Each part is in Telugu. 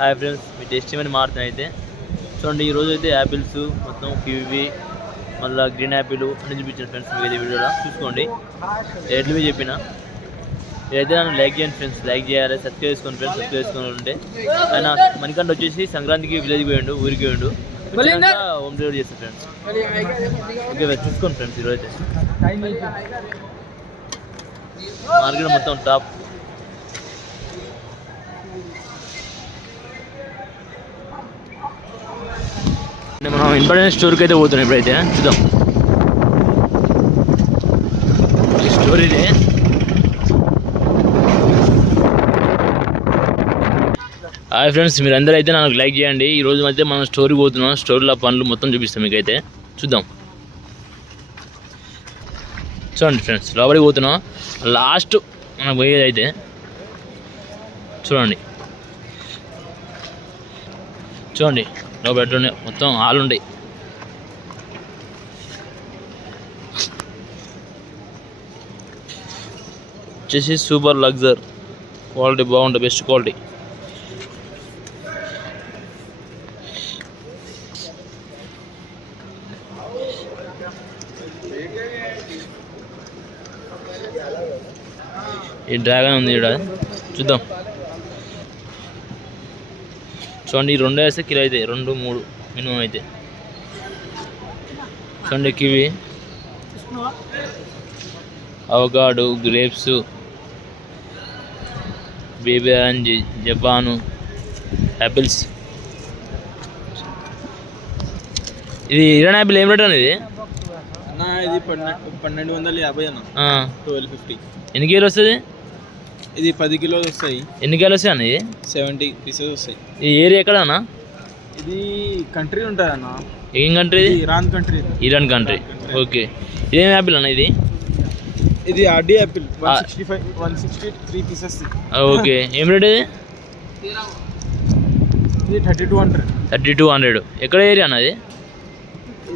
హాయ్ ఫ్రెండ్స్ మీ టేస్ట్ ఏమని మారుతుంది అయితే. చూడండి ఈ రోజు అయితే యాపిల్స్ మొత్తం కివి మళ్ళీ గ్రీన్ యాపిల్ అన్ని చూపించాను ఫ్రెండ్స్ మీకు అయితే వీడియోలో. చూసుకోండి. రేట్లు మీ చెప్పిన. ఇదైతే నన్ను లైక్ చేయండి ఫ్రెండ్స్ లైక్ చేయాలి. సబ్స్క్రైబ్ చేసుకోండి ఫ్రెండ్స్ సబ్స్క్రైబ్ చేసుకుని ఉంటే ఆయన మనకంటే వచ్చేసి సంక్రాంతికి విలేజ్కి పోయిండు ఊరికి పోయిండు. హోమ్ డెలివరీ చేస్తాను ఫ్రెండ్స్ ఓకే చూసుకోండి ఫ్రెండ్స్ ఈరోజు అయితే. మార్కెట్ మొత్తం టాప్ అంటే మనం ఇంపార్టెంట్ స్టోర్కి అయితే పోతున్నాం ఇప్పుడైతే. చూద్దాం. స్టోర్ ఇది. హాయ్ ఫ్రెండ్స్ మీరు అందరూ అయితే నాకు లైక్ చేయండి. ఈ రోజు అయితే మనం స్టోర్కి పోతున్నాం. స్టోర్లో పనులు మొత్తం చూపిస్తాం మీకైతే. చూద్దాం. చూడండి ఫ్రెండ్స్ లోపలికి పోతున్నాం. లాస్ట్ మనం పోయేది అయితే. చూడండి. చూడండి. నో బెడ్రూమ్ మొత్తం హాల్ ఉండే వచ్చేసి సూపర్ లగ్జర్ క్వాలిటీ బాగుంటుంది బెస్ట్ క్వాలిటీ ఈ డ్రాగన్ ఉంది ఇక్కడ చూద్దాం చూడండి ఈ రెండు వేస్తే కిలో అయితే రెండు మూడు మినిమం అయితే. చూడండి kiwi. Avocado grapes. Baby orange Japan apples. ఇది ఇరాన్ యాపిల్ ఏం రేట్ అనేది అన్న ఇది పన్నెండు పన్నెండు వందల యాభై అన్న. Twelve fifty. ఎన్ని కేలు వస్తుంది? ఇది పది కిలోలు వస్తాయి. ఎన్ని కేలు వస్తాయి అన్న ఇది సెవెంటీ పీసెస్ వస్తాయి. ఈ ఏరియా ఎక్కడ అన్న ఇది కంట్రీ ఉంటుంది అన్న ఏం కంట్రీ ఇది? Iran country Iran country okay ఇదేం యాపిల్ అన్న ఇది? ఇది RD apple. One sixty five one sixty three pieces okay ఏం రేట్ ఇది? ఇది thirty two hundred thirty two hundred ఎక్కడ ఏరియా అన్నది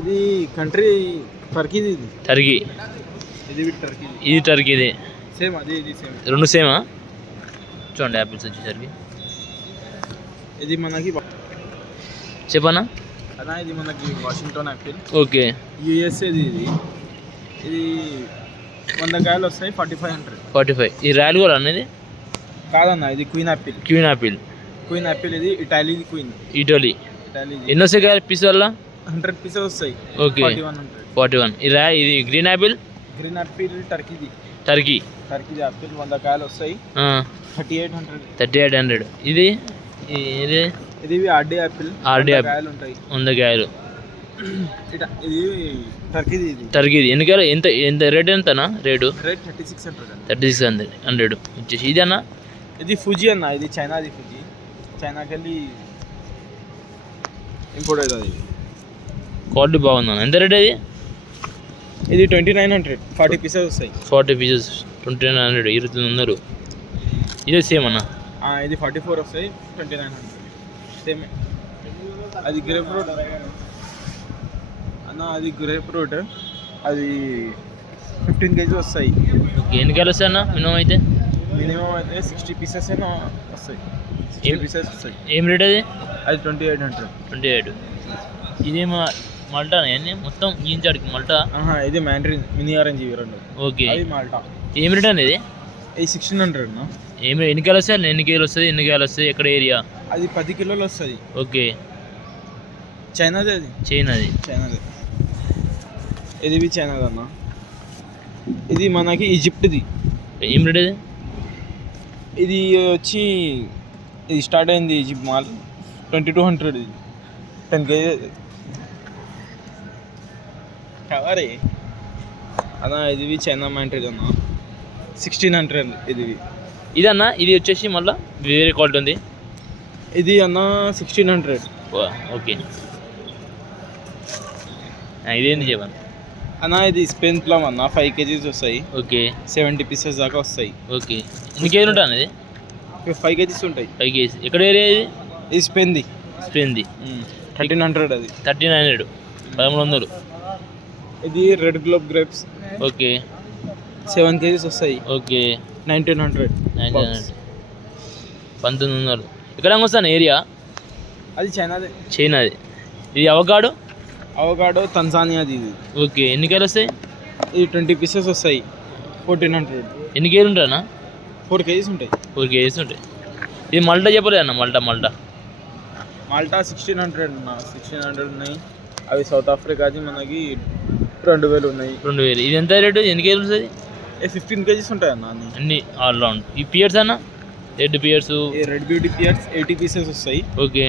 ఇది? కంట్రీ టర్కీది ఇది. టర్కీ ఇది టర్కీది ఇది. టర్కీది సేమ్ అదే ఇది సేమ్. రెండు సేమా? చూడండి యాపిల్స్ వచ్చేసరికి. ఇది మనకి చెప్పనా? అన్న ఇది మనకి వాషింగ్టన్ యాపిల్. ఓకే. యుఎస్ఏది ఇది ఇది. వంద కాయలు వస్తాయి forty five hundred. Forty five. ఈ రాయల్ కూడా అనేది కాదన్న ఇది queen apple. Queen apple. Queen apple ఇది ఇటాలీ క్వీన్. ఇటలీ. ఇటాలీ ఎన్ని వస్తాయి కదా పీస్ వల్ల? హండ్రెడ్ పీసెస్ వస్తాయి. ఓకే. ఫార్టీ వన్ ఇది గ్రీన్ యాపిల్? గ్రీన్ యాపిల్ టర్కీది టర్కీ. టర్కీది యాపిల్ వంద కాయలు వస్తాయి. Thirty eight hundred. Thirty eight hundred. ఇది? ఇది? ఇది ఆర్డీ యాపిల్. యాపిల్. కాయలు ఉంటాయి. వంద కాయలు. ఇది టర్కీది ఇది. టర్కీది ఎన్ని కాయలు? ఎంత ఎంత రేట్ ఎంతనా? Rate? Rate thirty six hundred thirty six hundred. Hundred. వచ్చేసి ఇది అన్న ఇది ఫుజీ అన్న. ఇది చైనాది ఫుజీ. చైనాకి వెళ్ళి ఇంపోర్ట్ అవుతుంది. క్వాలిటీ బాగుంది అన్న ఎంత రేట్ ఇది ఇది twenty nine hundred. Forty pieces వస్తాయి. Forty pieces twenty nine hundred. తొమ్మిది వందలు ఇదే సేమ్ అన్న? ఇది ఫార్టీ ఫోర్ వస్తాయి ట్వంటీ నైన్ హండ్రెడ్. సేమ్ అది గ్రేప్ ఫ్రూట్ అన్న అది గ్రేప్ ఫ్రూట్ అది ఫిఫ్టీన్ కేజీ వస్తాయి. ఎన్ని కాయలు వస్తాయి అన్న? మినిమం అయితే? మినిమం అయితే సిక్స్టీ పీసెస్ అయినా వస్తాయి. సిక్స్టీ ఏం- పీసెస్ వస్తాయి. ఏం రేట్ అది? అది twenty eight hundred twenty eight. ఇది మా మల్టా మొత్తం గీంచాడికి మల్టా? ఇది మ్యాండ్రిన్ మినీ ఆరెంజ్ ఇవి రెండు. ఓకే. అది మాల్టా. ఏం రేట్ అనేది ఇది సిక్స్టీన్ హండ్రెడ్ అన్న. ఏం ఎన్ని కాయలు వస్తాయి ఎన్ని కేలు వస్తుంది? ఎన్ని కాయలు వస్తాయి ఎక్కడ ఏరియా? అది పది కిలోలు వస్తుంది. ఓకే. చైనాదే అది. చైన్ అది చైనాదే. ఇది చైనాది అన్న. ఇది మనకి ఈజిప్ట్ది. ఏం రేట్ ఇది ఇది వచ్చి ఇది స్టార్ట్ అయింది ఈజిప్ట్ మాల్. ట్వంటీ టూ హండ్రెడ్ ఇది. టెన్ కేజీ కవరే. అన్న ఇది చైనా మ్యాంట్రీడ్ అన్న సిక్స్టీన్ హండ్రెడ్ ఇది ఇది అన్న ఇది వచ్చేసి మళ్ళీ వేరే క్వాలిటీ ఉంది. ఇది అన్న సిక్స్టీన్ హండ్రెడ్ ఓకే. ఇదేంటి చెప్పండి అన్న ఇది స్పెయిన్ ప్లమ్ అన్న ఫైవ్ కేజీస్ వస్తాయి. ఓకే. సెవెంటీ పీసెస్ దాకా వస్తాయి. ఓకే. ఎన్ని కేజీలు ఉంటాయి అనేది ఫైవ్ కేజీస్ ఉంటాయి. ఫైవ్ కేజీ ఎక్కడ ఏరియా ఇది? ఇది స్పెయిన్ది స్పెయిన్ది థర్టీన్ హండ్రెడ్ అది. Thirteen hundred. పదమూడు వందలు. ఇది red globe grapes. Okay. Seven KGs వస్తాయి. Okay. Nineteen hundred nineteen hundred. పంతొమ్మిది వందలు. ఎక్కడ వస్తాను ఏరియా? అది చైనాదే. చైనాది. ఇది అవకాడు? అవగాడో తన్సానియాది ఇది. ఓకే. ఎన్ని కాయలు వస్తాయి? ఇది ట్వంటీ పీసెస్ వస్తాయి. Fourteen hundred. ఎన్ని కేజీలు ఉంటాయన్నా? ఫోర్ కేజీస్ ఉంటాయి. ఫోర్ కేజీస్ ఉంటాయి. ఇది మల్టా చెప్పలేదు అన్న Malta Malta. Malta sixteen hundred అన్న. సిక్స్టీన్ హండ్రెడ్ ఉన్నాయి. అవి సౌత్ ఆఫ్రికాది మనకి రెండు వేలు ఉన్నాయి. రెండు వేలు. ఇది ఎంత రేటు? ఎన్ని కేజీలు ఏ ఫిఫ్టీన్ కేజీస్ ఉంటాయి అన్న అన్ని. అన్ని ఆల్ రౌండ్ ఈ పియర్స్ అన్న? రెడ్ పియర్స్ ఈ red beauty pears eighty pieces వస్తాయి. Okay.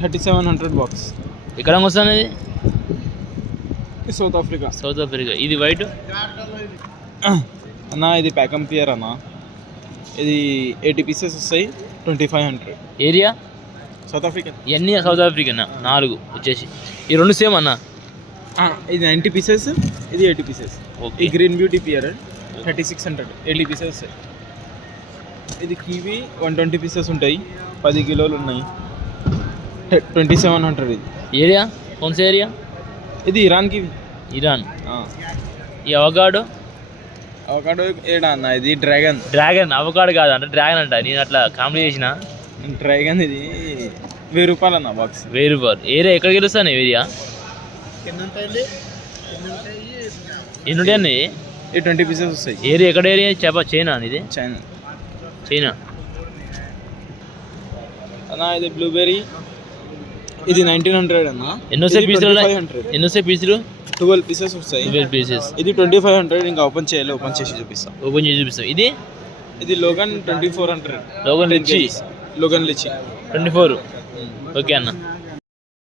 Thirty seven hundred box ఎక్కడ వస్తుంది ఇది ఇది సౌత్ ఆఫ్రికా సౌత్ ఆఫ్రికా ఇది వైట్ అన్న ఇది ప్యాకమ్ పియర్ అన్న. ఇది ఎయిటీ పీసెస్ వస్తాయి twenty five hundred area South Africa ఇవన్నీ సౌత్ ఆఫ్రికా నాలుగు వచ్చేసి. ఈ రెండు సేమ్ అన్న? ఇది నైంటీ పీసెస్ ఇది ఎయిటీ పీసెస్ ఈ okay green beauty pear thirty six hundred eighty pieces వస్తాయి ఇది కివీ వన్ ట్వంటీ పీసెస్ ఉంటాయి పది కిలోలు ఉన్నాయి. ట్వంటీ సెవెన్ హండ్రెడ్ ఇది. ఏరియా? కొన్స ఏరియా ఇది ఇరాన్ కివీ ఇరాన్ ఈ అవకాడో? అవకాడో ఏడా అన్న ఇది డ్రాగన్ డ్రాగన్ అవకాడో కాదు అంటే డ్రాగన్ అంట. నేను అట్లా కామెడీ చేసిన. డ్రాగన్ ఇది వెయ్యి రూపాయలు అన్న బాక్స్ వెయ్యి రూపాయలు. ఏరియా ఎక్కడికి వెళ్ళొస్తాను ఏరియా? ఎన్ని ఉంటాయి అన్న ఇవి? ఇది ట్వంటీ పీసెస్ వస్తాయి. ఏరియా ఎక్కడ ఏరియా? చెప్ప చైనా ఇది? చైనా. చైనా? అన్న ఇది బ్లూబెర్రీ ఇది నైన్టీన్ హండ్రెడ్ అన్న. ఎన్నోసే పీసులు ఫైవ్ హండ్రెడ్ ఎన్నోసే పీసులు ట్వెల్వ్ పీసెస్ వస్తాయి. ట్వెల్వ్ పీసెస్ ఇది ట్వంటీ ఫైవ్ హండ్రెడ్ ఇంకా ఓపెన్ చేయాలి ఓపెన్ చేసి చూపిస్తాం. ఓపెన్ చేసి చూపిస్తాం. ఇది? ఇది longan twenty four hundred longan lychee longan lychee twenty four okay అన్న.